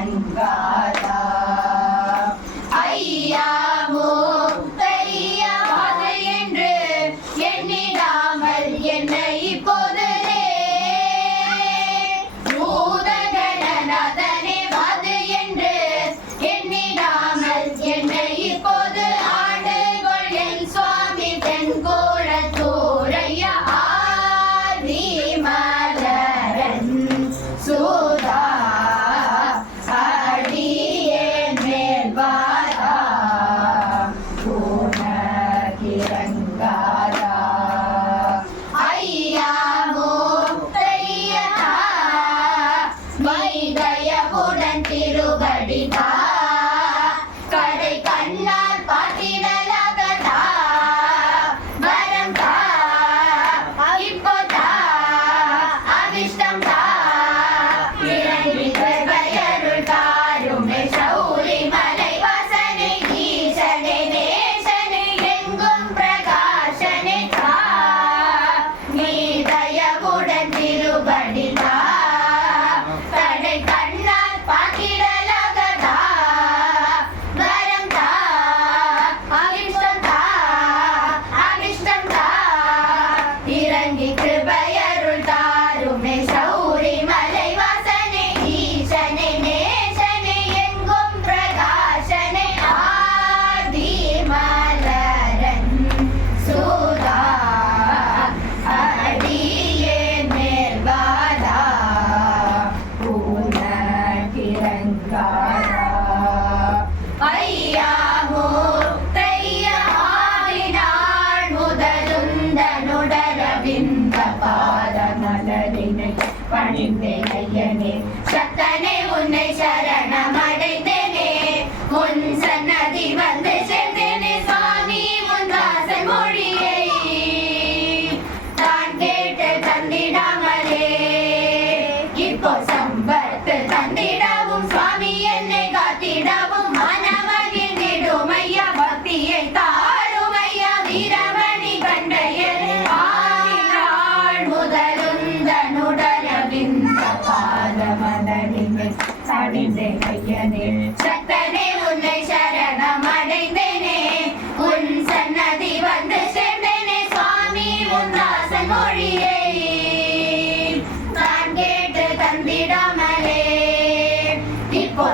இறங்காதா ஐயா முத்தையாது என்று எண்ணிடாமல் என்னை இப்போது பூதகணநாதனே வது என்று எண்ணிடாமல் என்னை இப்போது ஆண்டுகொள் என் சுவாமி தென்கோளத்தூரையா ஆதி மலரன் சூதா அடியேன் மேல் வாரா உனக்கிரங்காதா ஐயா முத்தையனா மைதயவுடன் திருவடிதா கடை கண்ணால் பாட்டிடலாகதா வரம் தா இப்போதா அவிஷ்டம் தா இறங்கி பெயருள் தாருமே சௌரி மலை வாசனை ஈசனை நேசனை எங்கும் பிரகாசனை தா நீ தயவுடன் திருவடிதா கடை கண்ணால் பாட்டிடலாகதா வரம் தா அவிஷ்டம் தா அவிஷ்டம் தா இறங்கி கிருபையருள் தாருமே சௌரி மலை வாசனை ஈசனை நேசனை எங்கும் பிரகாசனை ஆதி மலரன் சூதா அடியேன் மேல் வாரா உனக்கிரங்காதா ஐயா முத்தையா ஆதினாள் முதலுந்தனுடரவிந்த பாதமலரினை பணிந்தேன் ஐயனே சத்தனே உன்னை சரணமடைந்தேனே உன் சன்னதி வந்து சேர்ந்தேனே சுவாமி உன் தாசன் மொழியை நான் கேட்டு தந்திடாமலே இப்போ சம்பத்து தந்திடவும் சுவாமி என்னை காத்திடவும் மனமகிழ்ந்திடும் ஐயா பக்தியை தாரும் ஐயா வீரமணி கண்டையன் ஆதிநாள் முதலுந்தனுடரவிந்த பாதமலரினை அடைந்தேன் ஐயனே சத்தனே உன்னை சரணமடைந்தேனே உன் சன்னதி வந்து சேர்ந்தேனே சுவாமி உன் தாசன் மொழியை நான் கேட்டு தந்திடாமலே இப்போ